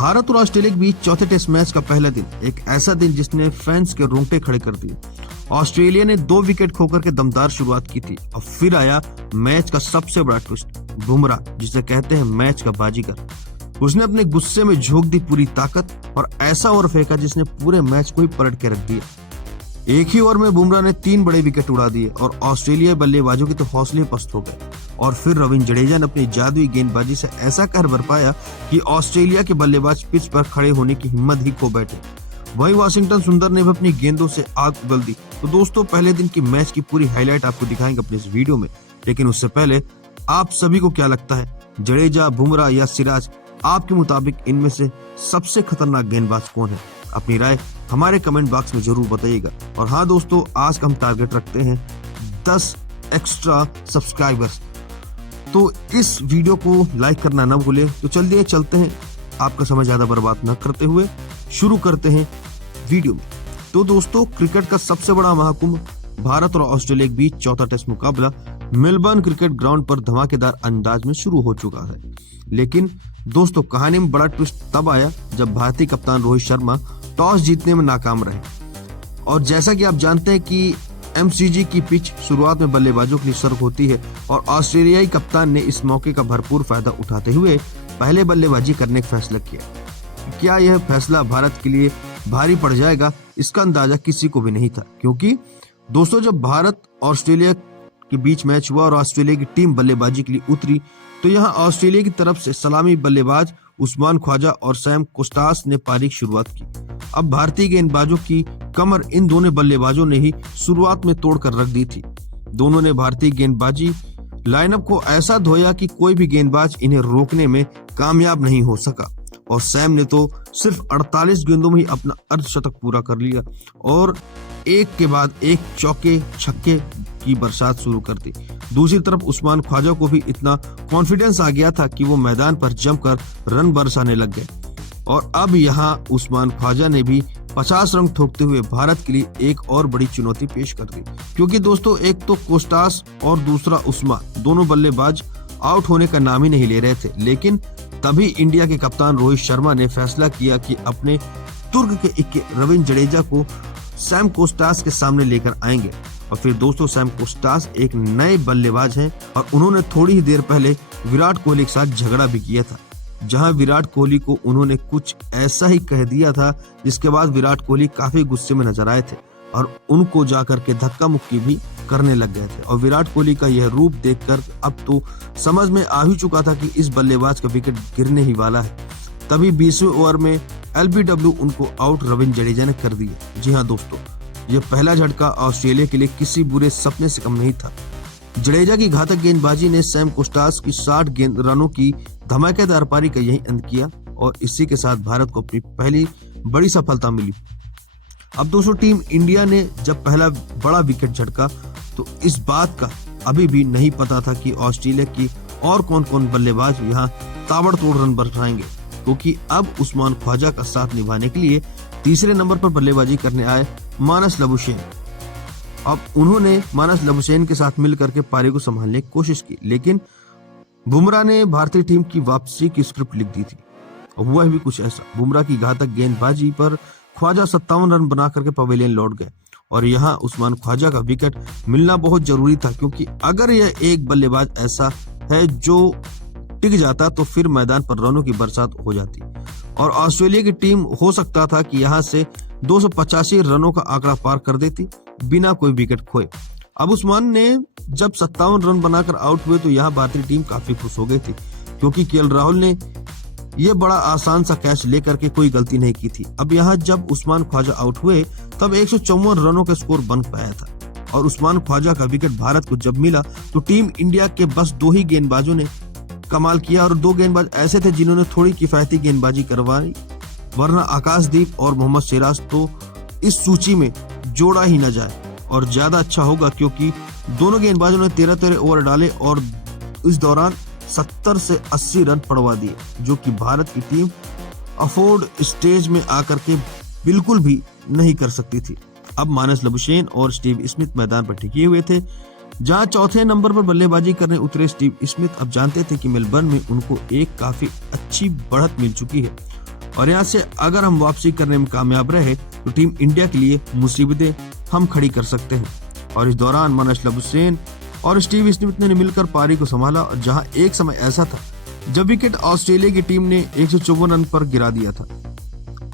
भारत और ऑस्ट्रेलिया के बीच चौथे टेस्ट मैच का पहला दिन एक ऐसा दिन जिसने फैंस के रोंगटे खड़े कर दिए। ऑस्ट्रेलिया ने 2 विकेट खोकर के दमदार शुरुआत की थी और फिर आया मैच का सबसे बड़ा ट्विस्ट। बुमराह, जिसे कहते हैं मैच का बाजीगर, उसने अपने गुस्से में झोंक दी पूरी ताकत और ऐसा ओवर फेंका जिसने पूरे मैच को ही पलट के रख दिया। एक ही ओवर में बुमराह ने 3 बड़े विकेट उड़ा दिए और ऑस्ट्रेलियाई बल्लेबाजों के तो हौसले पस्त हो गए। और फिर रविंद्र जडेजा ने अपनी जादुई गेंदबाजी से ऐसा कहर बरपाया कि ऑस्ट्रेलिया के बल्लेबाज पिच पर खड़े होने की हिम्मत ही खो बैठे। वहीं वाशिंगटन सुंदर ने भी अपनी गेंदों से आग उगल दी। तो दोस्तों, पहले दिन की मैच की पूरी हाईलाइट आपको दिखाएंगे अपने इस वीडियो में, लेकिन उससे पहले आप सभी को क्या लगता है, जडेजा, बुमराह या सिराज, आपके मुताबिक इनमें से सबसे खतरनाक गेंदबाज कौन है? अपनी राय हमारे कमेंट बॉक्स में जरूर बताइएगा। और हाँ दोस्तों, आज का हम टारगेट रखते हैं 10 एक्स्ट्रा सब्सक्राइबर्स, तो इस वीडियो को लाइक करना ना भूले। तो चलिए चलते हैं, आपका समय ज्यादा बर्बाद न करते हुए शुरू करते हैं वीडियो में। तो दोस्तों, क्रिकेट का सबसे बड़ा महाकुंभ भारत और ऑस्ट्रेलिया के बीच चौथा टेस्ट मुकाबला मेलबर्न क्रिकेट ग्राउंड पर धमाकेदार अंदाज में शुरू हो चुका है। लेकिन दोस्तों, कहानी में बड़ा ट्विस्ट तब आया जब भारतीय कप्तान रोहित शर्मा टॉस जीतने में नाकाम रहे। और जैसा कि आप जानते हैं कि एमसीजी की पिच शुरुआत में बल्लेबाजों के लिए सर्व होती है और ऑस्ट्रेलियाई कप्तान ने इस मौके का भरपूर फायदा उठाते हुए पहले बल्लेबाजी करने का फैसला किया। क्या यह फैसला भारत के लिए भारी पड़ जाएगा, इसका अंदाजा किसी को भी नहीं था, क्योंकि दोस्तों, जब भारत और ऑस्ट्रेलिया के बीच मैच हुआ और ऑस्ट्रेलिया की टीम बल्लेबाजी के लिए उतरी तो यहाँ ऑस्ट्रेलिया की तरफ से सलामी बल्लेबाज उस्मान ख्वाजा और सैम कोस्टास ने बारीक शुरुआत की। अब भारतीय गेंदबाजों की कमर इन दोनों बल्लेबाजों ने ही शुरुआत में तोड़कर रख दी थी। दोनों ने भारतीय गेंदबाजी लाइनअप को ऐसा धोया कि कोई भी गेंदबाज इन्हें रोकने में कामयाब नहीं हो सका। और सैम ने तो सिर्फ 48 गेंदों में ही अपना अर्धशतक पूरा कर लिया और एक के बाद एक चौके छक्के की बरसात शुरू कर दी। दूसरी तरफ उस्मान ख्वाजा को भी इतना कॉन्फिडेंस आ गया था कि वो मैदान पर जमकर रन बरसाने लग गए। और अब यहाँ उस्मान ख्वाजा ने भी 50 रन ठोकते हुए भारत के लिए एक और बड़ी चुनौती पेश कर दी, क्योंकि दोस्तों, एक तो कोस्टास और दूसरा उस्मान, दोनों बल्लेबाज आउट होने का नाम ही नहीं ले रहे थे। लेकिन तभी इंडिया के कप्तान रोहित शर्मा ने फैसला किया कि अपने तुर्क के इक्के रविंद्र जडेजा को सैम कोस्टास के सामने लेकर आएंगे। और फिर दोस्तों, सैम कोस्टास एक नए बल्लेबाज हैं और उन्होंने थोड़ी ही देर पहले विराट कोहली के साथ झगड़ा भी किया था, जहां विराट कोहली को उन्होंने कुछ ऐसा ही कह दिया था जिसके बाद विराट कोहली काफी गुस्से में नजर आए थे और उनको जाकर के धक्का मुक्की भी करने लग गए थे। और विराट कोहली का यह रूप देखकर अब तो समझ में आ ही चुका था कि इस बल्लेबाज का विकेट गिरने ही वाला है। तभी 20वें ओवर में एलबीडब्ल्यू उनको आउट रविंद्र जडेजा ने कर दिया। जी हाँ दोस्तों, यह पहला झटका ऑस्ट्रेलिया के लिए किसी बुरे सपने से कम नहीं था। जडेजा की घातक गेंदबाजी ने सैम कोस्टास की 60 रनों की धमाकेदार पारी का यही अंत किया और इसी के साथ भारत को अपनी पहली बड़ी सफलता मिली। अब दोस्तों, टीम इंडिया ने जब पहला बड़ा विकेट झटका तो इस बात का अभी भी नहीं पता था कि ऑस्ट्रेलिया की और कौन कौन बल्लेबाज यहाँ ताबड़तोड़ रन बरसाएंगे, क्योंकि अब उस्मान ख्वाजा का साथ निभाने के लिए तीसरे नंबर पर बल्लेबाजी करने आए मानस लबुशेन। अब उन्होंने मानस लबुशेन के साथ मिलकर के पारी को संभालने की कोशिश की, लेकिन बुमराह ने भारतीय टीम की वापसी की स्क्रिप्ट लिख दी थी। और हुआ भी कुछ ऐसा, बुमराह की घातक गेंदबाजी पर ख्वाजा 57 रन बना करके पवेलियन लौट गए और यहाँ उस्मान ख्वाजा का विकेट मिलना बहुत जरूरी था, क्योंकि अगर यह एक बल्लेबाज ऐसा है जो टिक जाता तो फिर मैदान पर रनों की बरसात हो जाती और ऑस्ट्रेलिया की टीम हो सकता था कि यहाँ से 285 रनों का आंकड़ा पार कर देती बिना कोई विकेट खोए। अब उस्मान ने जब 57 रन बनाकर आउट हुए तो यहाँ भारतीय टीम काफी खुश हो गई थी, क्योंकि केएल राहुल ने यह बड़ा आसान सा कैच लेकर के कोई गलती नहीं की थी। अब यहाँ जब उस्मान ख्वाजा आउट हुए तब 154 रनों का स्कोर बन पाया था और उस्मान ख्वाजा का विकेट भारत को जब मिला तो टीम इंडिया के बस 2 ही गेंदबाजों ने कमाल किया और 2 गेंदबाज ऐसे थे जिन्होंने थोड़ी किफायती गेंदबाजी करवाई, वरना आकाशदीप और मोहम्मद सिराज तो इस सूची में जोड़ा ही न जाए। और ज्यादा अच्छा होगा क्योंकि दोनों गेंदबाजों ने 13-13 ओवर डाले और इस दौरान 70 से 80 रन पड़वा दिए, जो कि भारत की टीम अफोर्ड स्टेज में आकर के बिल्कुल भी नहीं कर सकती थी। अब मानस लबुशेन और स्टीव स्मिथ मैदान पर टिके हुए थे, जहां चौथे नंबर पर बल्लेबाजी करने उतरे स्टीव स्मिथ अब जानते थे कि मेलबर्न में उनको एक काफी अच्छी बढ़त मिल चुकी है और यहाँ से अगर हम वापसी करने में कामयाब रहे तो टीम इंडिया के लिए मुसीबतें हम खड़ी कर सकते हैं। और इस दौरान मानसलभ हुसैन और स्टीव स्मिथ ने मिलकर पारी को संभाला, जहां एक समय ऐसा था जब विकेट ऑस्ट्रेलिया की टीम ने 154 रन पर गिरा दिया था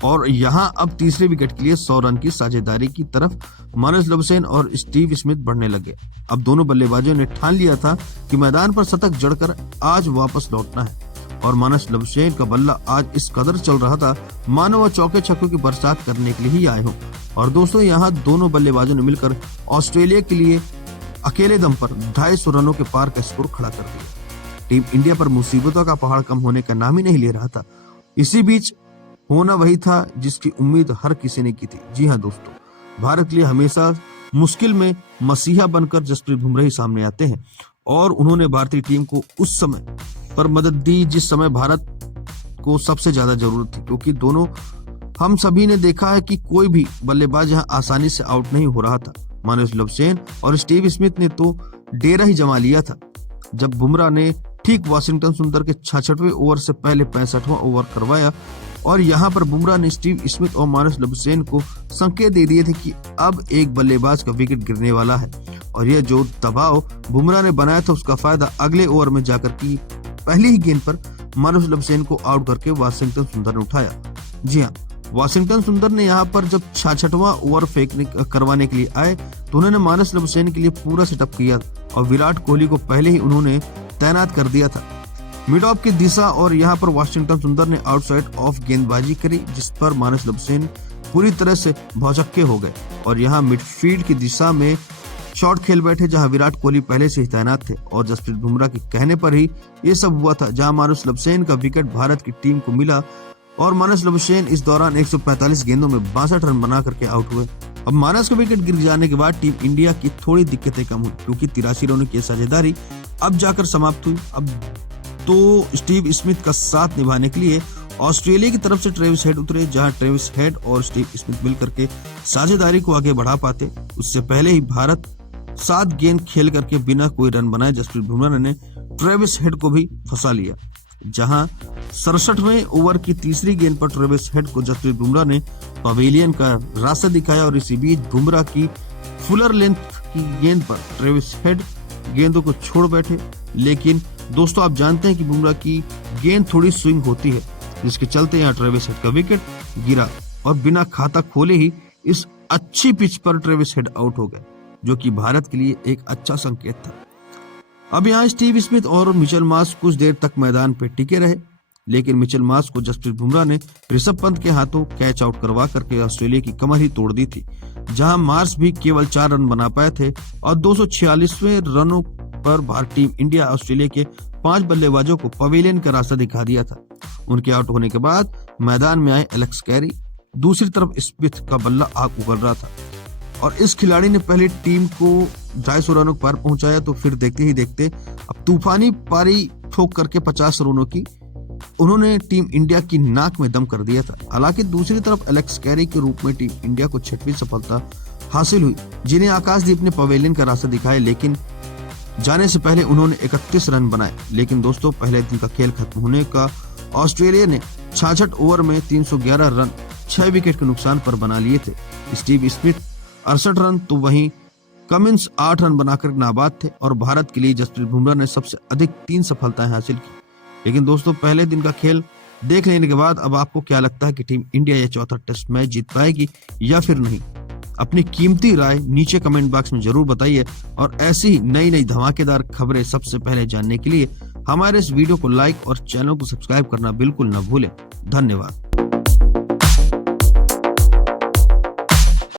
और यहां अब तीसरे विकेट के लिए 100 रन की साझेदारी की तरफ मानसलभ हुसैन और स्टीव स्मिथ बढ़ने लगे। अब दोनों बल्लेबाजों ने ठान लिया था कि मैदान पर शतक जड़कर आज वापस लौटना है और मानसलभ हुसैन का बल्ला आज इस कदर चल रहा था मानो वह चौके छक्कों की बरसात करने के लिए ही आए हों। और दोस्तों यहाँ दोनों बल्लेबाजों ने मिलकर ऑस्ट्रेलिया के लिए अकेले दम पर 250 रनों के पार का स्कोर खड़ा कर दिया। टीम इंडिया पर मुसीबतों का पहाड़ कम होने का नाम ही नहीं ले रहा था। इसी बीच होना वही था जिसकी उम्मीद हर किसी ने की थी। जी हाँ दोस्तों, भारत के लिए हमेशा मुश्किल में मसीहा बनकर जसप्रीत बुमराह ही सामने आते हैं और उन्होंने भारतीय टीम को उस समय पर मदद दी जिस समय भारत को सबसे ज्यादा जरूरत थी, क्योंकि दोनों हम सभी ने देखा है कि कोई भी बल्लेबाज यहाँ आसानी से आउट नहीं हो रहा था। मानसलभ हुसैन और स्टीव स्मिथ ने तो डेरा ही जमा लिया था जब बुमराह ने ठीक वाशिंगटन सुंदर के 66वें ओवर से पहले 65वां ओवर करवाया और यहाँ पर बुमराह ने स्टीव स्मिथ और मानसलभ हुसैन को संकेत दे दिए थे कि अब एक बल्लेबाज का विकेट गिरने वाला है और यह जो दबाव बुमराह ने बनाया था उसका फायदा अगले ओवर में जाकर की पहली ही गेंद पर मानसलभ हुसैन को आउट करके वाशिंगटन सुंदर ने उठाया। जी हाँ, वाशिंगटन सुंदर ने यहाँ पर जब 66वां ओवर करवाने के लिए आए तो उन्होंने मानसलभ हुसैन के लिए पूरा सेटअप किया और विराट कोहली को पहले ही उन्होंने तैनात कर दिया था मिड ऑफ की दिशा और यहाँ पर वाशिंगटन सुंदर ने आउटसाइड ऑफ गेंदबाजी करी जिस पर मानसलभ हुसैन पूरी तरह से भौचक्के हो गए और यहाँ मिडफील्ड की दिशा में शॉट खेल बैठे जहां विराट कोहली पहले से ही तैनात थे और जसप्रीत बुमराह के कहने पर ही ये सब हुआ था, जहां मानसलभ हुसैन का विकेट भारत की टीम को मिला और मानसलभ हुसैन इस दौरान 145 गेंदों में 62 रन बना करके आउट हुए। अब मानस का विकेट गिर जाने के बाद टीम इंडिया की थोड़ी दिक्कतें कम हुई क्योंकि 83 रनों की साझेदारी अब जाकर समाप्त हुई। अब तो स्टीव स्मिथ का साथ निभाने के लिए ऑस्ट्रेलिया की तरफ से ट्रेविस हेड उतरे, जहां ट्रेविस हेड और स्टीव स्मिथ मिलकर के साझेदारी को आगे बढ़ा पाते। उससे पहले ही भारत 7 गेंद खेल करके बिना कोई रन बनाए जसप्रीत बुमराह ने ट्रेविस हेड को भी फंसा लिया, जहां 67वें ओवर की तीसरी गेंद पर ट्रेविस हेड को जसप्रीत बुमराह ने पवेलियन का रास्ता दिखाया और इसी बीच बुमराह की फुलर लेंथ की गेंद पर ट्रेविस हेड गेंदों को छोड़ बैठे। लेकिन दोस्तों आप जानते हैं कि बुमराह की गेंद थोड़ी स्विंग होती है जिसके चलते यहाँ ट्रेविस हेड का विकेट गिरा और बिना खाता खोले ही इस अच्छी पिच पर ट्रेविस हेड आउट हो गए, जो कि भारत के लिए एक अच्छा संकेत था। अब यहाँ स्टीव स्मिथ और मिचेल मार्श कुछ देर तक मैदान पर टिके रहे, लेकिन मिचेल मार्श को जसप्रीत बुमराह ने ऋषभ पंत के हाथों कैच आउट करवा करके ऑस्ट्रेलिया की कमर ही तोड़ दी थी, जहां मार्श भी केवल 4 रन बना पाए थे और 246वें रनों पर भारतीय टीम इंडिया ऑस्ट्रेलिया के 5 बल्लेबाजों को पवेलियन का रास्ता दिखा दिया था। उनके आउट होने के बाद मैदान में आए एलेक्स कैरी, दूसरी तरफ स्मिथ का बल्ला आग उगल रहा था और इस खिलाड़ी ने पहले टीम को 250 रनों पर पहुंचाया तो फिर देखते ही देखते अब तूफानी पारी ठोक करके 50 रनों की उन्होंने टीम इंडिया की नाक में दम कर दिया था। हालांकि दूसरी तरफ एलेक्स कैरी के रूप में टीम इंडिया को 6वीं सफलता हासिल हुई, जिन्हें आकाशदीप ने पवेलियन का रास्ता दिखाया, लेकिन जाने से पहले उन्होंने 31 रन बनाए। लेकिन दोस्तों पहले दिन का खेल खत्म होने का ऑस्ट्रेलिया ने 66 ओवर में 311 रन 6 विकेट के नुकसान पर बना लिए थे। स्टीव स्मिथ 68 रन तो वहीं कमिंस 8 रन बनाकर नाबाद थे और भारत के लिए जसप्रीत बुमराह ने सबसे अधिक 3 सफलताएं हासिल की। लेकिन दोस्तों पहले दिन का खेल देख लेने के बाद अब आपको क्या लगता है कि टीम इंडिया ये चौथा टेस्ट मैच जीत पाएगी या फिर नहीं? अपनी कीमती राय नीचे कमेंट बॉक्स में जरूर बताइए और ऐसी ही नई नई धमाकेदार खबरें सबसे पहले जानने के लिए हमारे इस वीडियो को लाइक और चैनल को सब्सक्राइब करना बिल्कुल न भूलें। धन्यवाद।